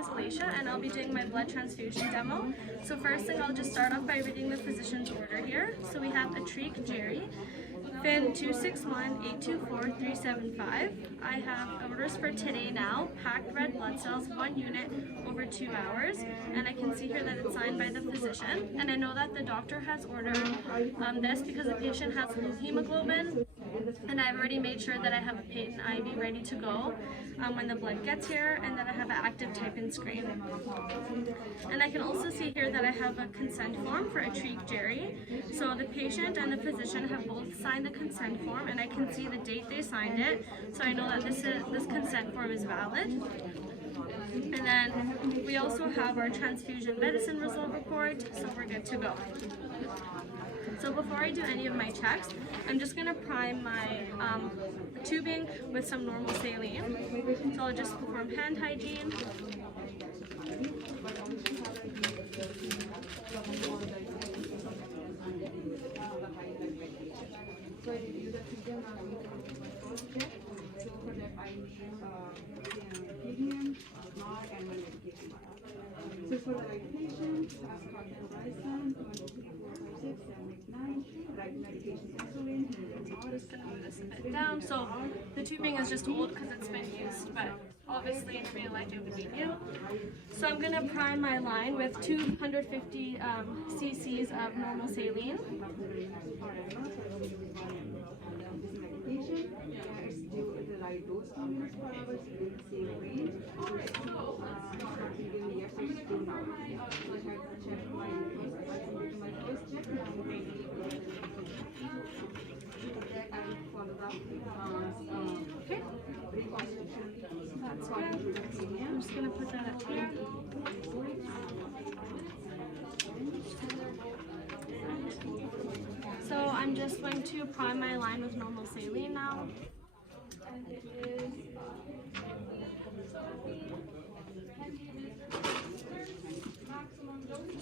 is Alisha and I'll be doing my blood transfusion demo. So first thing, I'll just start off by reading the physician's order here. So we have a Treek Jerry, Fin 261-824-375. I have orders for today now, packed red blood cells, 1 unit over 2 hours, and I can see here that it's signed by the physician. And I know that the doctor has ordered this because the patient has low hemoglobin, and I've already made sure that I have a patent IV ready to go when the blood gets here, and that I have an active type in screen. And I can also see here that I have a consent form for a Treek Jerry. So the patient and the physician have both signed the consent form, and I can see the date they signed it, so I know that this consent form is valid. And then we also have our transfusion medicine result report, so we're good to go. So before I do any of my checks, I'm just going to prime my tubing with some normal saline. So I'll just perform hand hygiene. So for the right patient, hospitalization, 1, 2, 3, 4, 5, 6, 7, 8, 9, right medication, insulin, I'm just going to move this a bit down. So the tubing is just old because it's been used, but obviously in real life it would be new. So I'm going to prime my line with 250 cc's of normal saline. right dose, 2 minutes per hour, still in the same range. Okay. That's good. I'm just going to put that up here. So I'm just going to prime my line with normal saline now.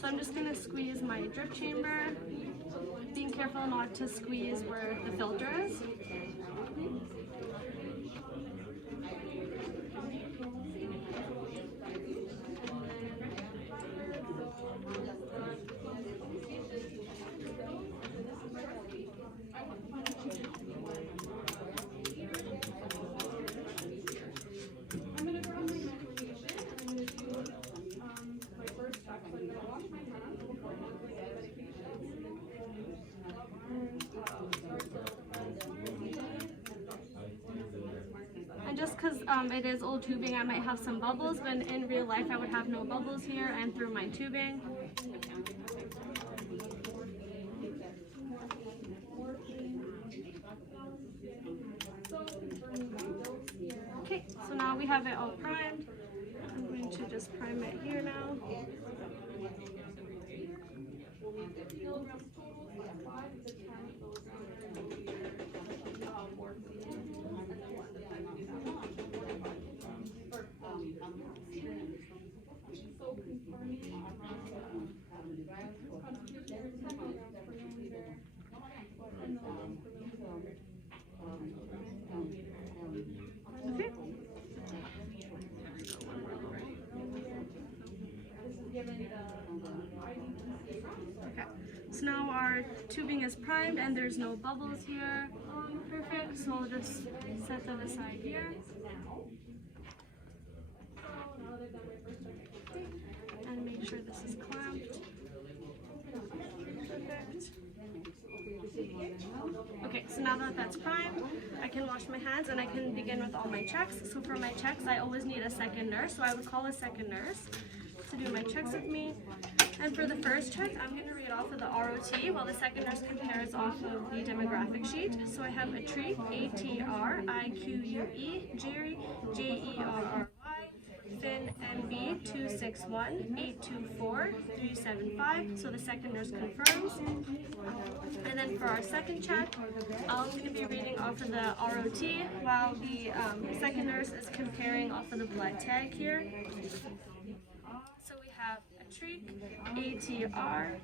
So I'm just going to squeeze my drip chamber, being careful not to squeeze where the filter is. And just because it is old tubing, I might have some bubbles, but in real life I would have no bubbles here and through my tubing. Okay, so now we have it all primed. I'm going to just prime it here now. Okay. Okay, so now our tubing is primed and there's no bubbles here. Perfect, so I'll just set that aside here. And make sure this is clamped. Perfect. Okay, so now that that's primed, I can wash my hands and I can begin with all my checks. So for my checks, I always need a second nurse, so I would call a second nurse to do my checks with me. And for the first check, I'm going to read off of the ROT while the second nurse compares off of the demographic sheet. So I have a Treek, A-T-R-I-Q-U-E, Jerry, J-E-R-R-Y, Fin, NB, 261-824-375. So the second nurse confirms. And then for our second check, I'm going to be reading off of the ROT while the second nurse is comparing off of the blood tag here. So we have a Treek, A-T-R-I-Q-U-E,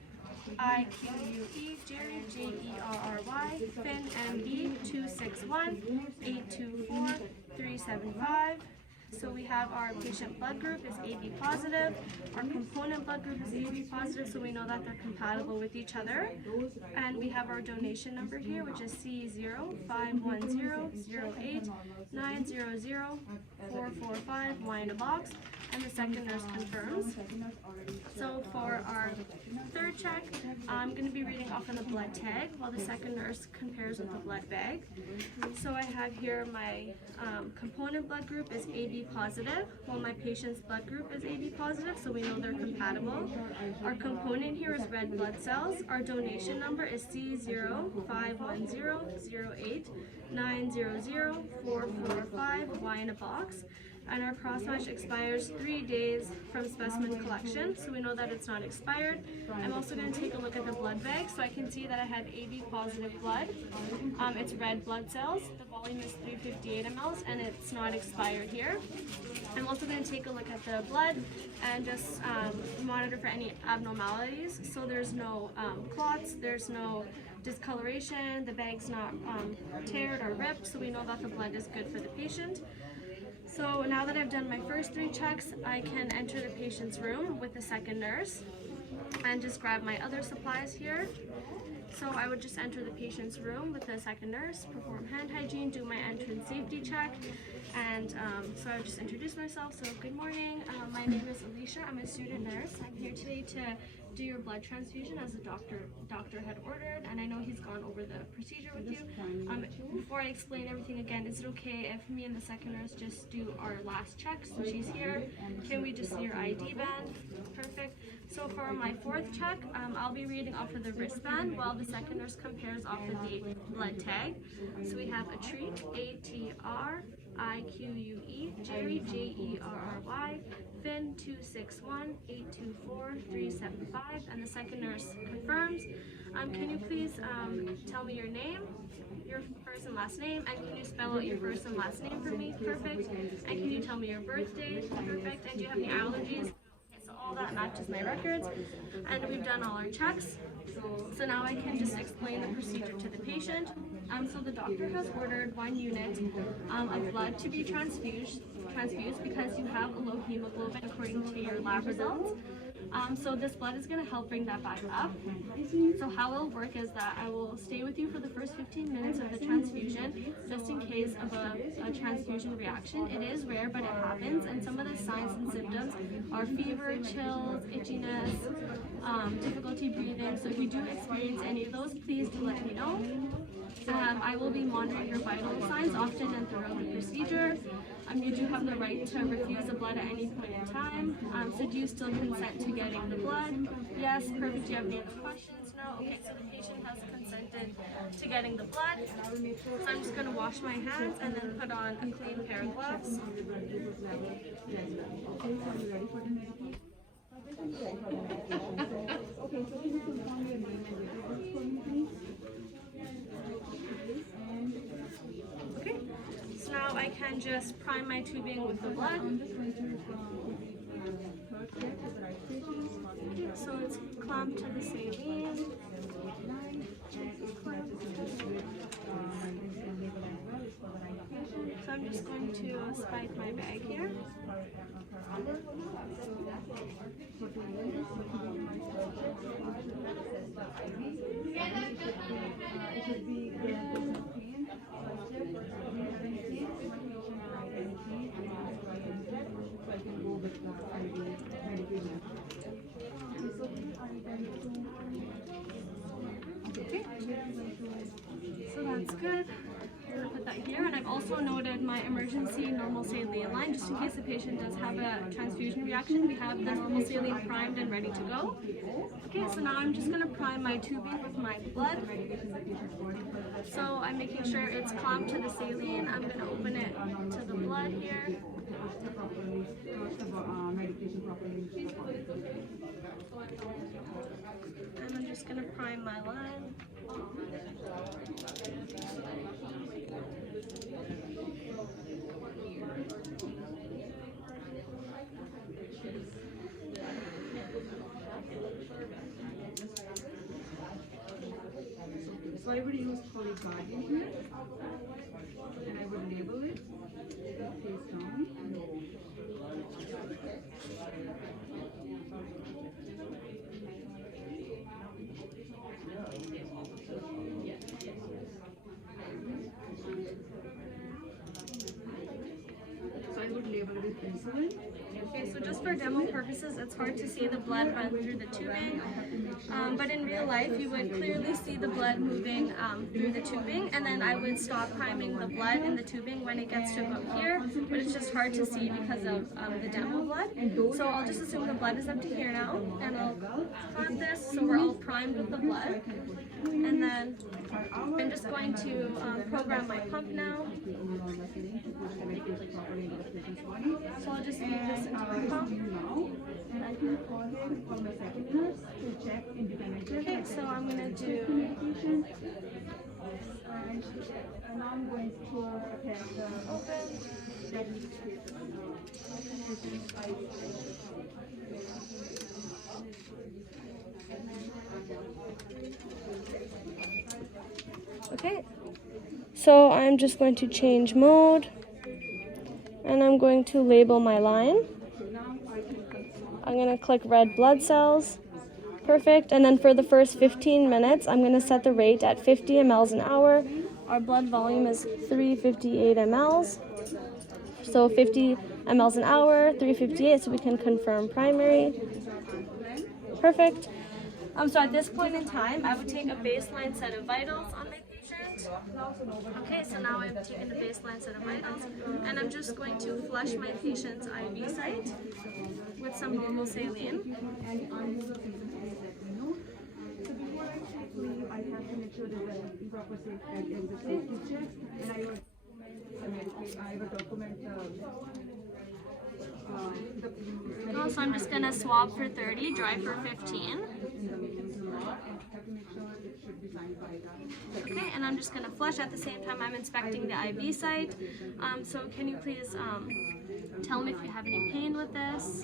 Jerry, J-E-R-R-Y, Fin, NB, 261-824-375. So we have our patient blood group is AB positive, our component blood group is AB positive, so we know that they're compatible with each other. And we have our donation number here, which is C051008900445, Y in a box, and the second nurse confirms. So for our third check, I'm going to be reading off on the blood tag while the second nurse compares with the blood bag. So I have here my component blood group is AB positive, while my patient's blood group is AB positive, so we know they're compatible. Our component here is red blood cells. Our donation number is C051008900445, Y in a box. And our cross-match expires 3 days from specimen collection, so we know that it's not expired. I'm also going to take a look at the blood bag, so I can see that I have AB positive blood. It's red blood cells. The volume is 358 mLs, and it's not expired here. I'm also going to take a look at the blood and just monitor for any abnormalities. So there's no clots, there's no discoloration, the bag's not teared or ripped, so we know that the blood is good for the patient. So now that I've done my first 3 checks, I can enter the patient's room with the second nurse and just grab my other supplies here. So I would just enter the patient's room with the second nurse, perform hand hygiene, do my entrance safety check, and so I would just introduce myself. So good morning, my name is Alisha, I'm a student nurse. I'm here today to do your blood transfusion as the doctor had ordered, and I know he's gone over the procedure with you. Before I explain everything again, is it okay if me and the second nurse just do our last check since she's here? Can we just see your ID band? Perfect. So for my 4th check, I'll be reading off of the wristband while the second nurse compares off of the blood tag. So we have a treat, ATRIQUE, Jerry, JERRY, Finn 261824375, and the second nurse confirms. Can you please tell me your name, your first and last name, and can you spell out your first and last name for me? Perfect. And can you tell me your birthday? Perfect. And do you have any allergies? So all that matches my records, and we've done all our checks. So now I can just explain the procedure to the patient. So the doctor has ordered 1 unit of blood to be transfused because you have a low hemoglobin according to your lab results. So this blood is going to help bring that back up. So how it'll work is that I will stay with you for the first 15 minutes of the transfusion, just in case of a transfusion reaction. It is rare, but it happens, and some of the signs and symptoms are fever, chills, itchiness, difficulty breathing. So if you do experience any of those, please do let me know. I will be monitoring your vital signs often and throughout the procedure. You do have the right to refuse the blood at any point in time. So do you still consent to getting the blood? Yes, perfect. Do you have any other questions? No? Okay, so the patient has consented to getting the blood. So I'm just going to wash my hands and then put on a clean pair of gloves. Okay, so now I can just prime my tubing with the blood. Okay, so it's clamped to the saline. So I'm just going to spike my bag here. Okay, so that's good. I'm going to put that here, and I've also noted my emergency normal saline line, just in case the patient does have a transfusion reaction. We have the normal saline primed and ready to go. Okay, so now I'm just going to prime my tubing with my blood. So I'm making sure it's clamped to the saline. I'm going to open it to the blood here. And I'm just going to prime my line. So I would use polycarbonate here, and I would label it face down. Okay, so just for demo purposes, it's hard to see the blood run through the tubing, but in real life, you would clearly see the blood moving through the tubing, and then I would stop priming the blood in the tubing when it gets to about here, but it's just hard to see because of the demo blood. So I'll just assume the blood is up to here now, and I'll clamp this so we're all primed with the blood, and then I'm just going to program my pump now. So I'll just move this into my pump. Okay, so I'm going to do... And I'm going to attach the open. Okay, so I'm just going to change mode, and I'm going to label my line. I'm going to click red blood cells. Perfect. And then for the first 15 minutes, I'm going to set the rate at 50 mLs an hour. Our blood volume is 358 mLs. So 50 mLs an hour, 358, so we can confirm primary. Perfect. So at this point in time, I would take a baseline set of vitals on my patient. Okay, so now I've taken the baseline set of vitals, and I'm just going to flush my patient's IV site with some normal saline. I have to make sure that the proper safety and the safety check, and I will document So I'm just gonna swab for 30, dry for 15. Okay, and I'm just gonna flush at the same time I'm inspecting the IV site. So can you please tell me if you have any pain with this?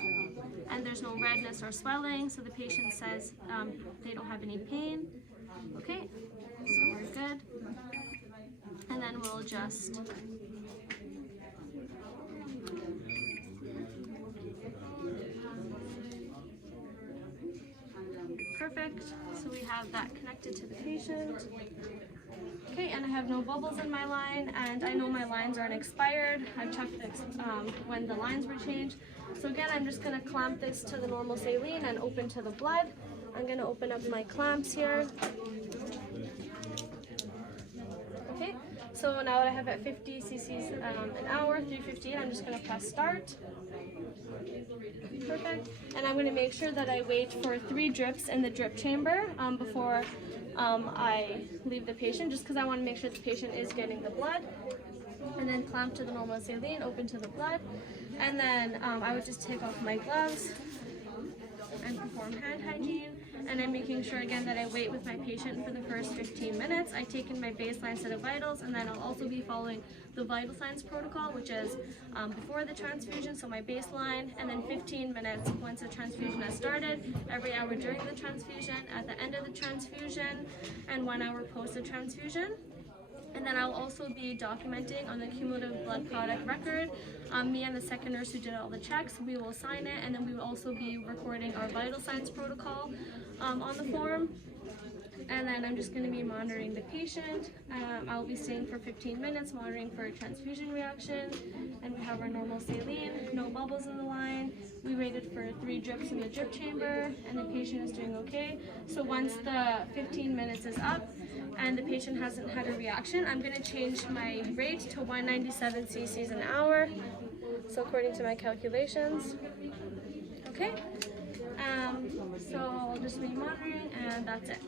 And there's no redness or swelling, so the patient says they don't have any pain. Okay, so we're good. And then we'll just perfect. So we have that connected to the patient. Okay, and I have no bubbles in my line, and I know my lines aren't expired. I've checked when the lines were changed. So again, I'm just going to clamp this to the normal saline and open to the blood. I'm going to open up my clamps here. Okay, so now that I have at 50 cc's an hour, 358, I'm just going to press start. Perfect. And I'm going to make sure that I wait for 3 drips in the drip chamber before I leave the patient, just because I want to make sure the patient is getting the blood. And then clamp to the normal saline, open to the blood. And then I would just take off my gloves and perform hand hygiene. And I'm making sure again that I wait with my patient for the first 15 minutes. I take in my baseline set of vitals, and then I'll also be following the vital signs protocol, which is before the transfusion, so my baseline, and then 15 minutes once the transfusion has started, every hour during the transfusion, at the end of the transfusion, and 1 hour post the transfusion. And then I'll also be documenting on the cumulative blood product record. Me and the second nurse who did all the checks, we will sign it, and then we will also be recording our vital signs protocol on the form. And then I'm just going to be monitoring the patient. I'll be staying for 15 minutes, monitoring for a transfusion reaction. And we have our normal saline, no bubbles in the line. We waited for 3 drips in the drip chamber, and the patient is doing okay. So once the 15 minutes is up and the patient hasn't had a reaction, I'm going to change my rate to 197 cc's an hour. So according to my calculations. Okay. So I'll just be monitoring, and that's it.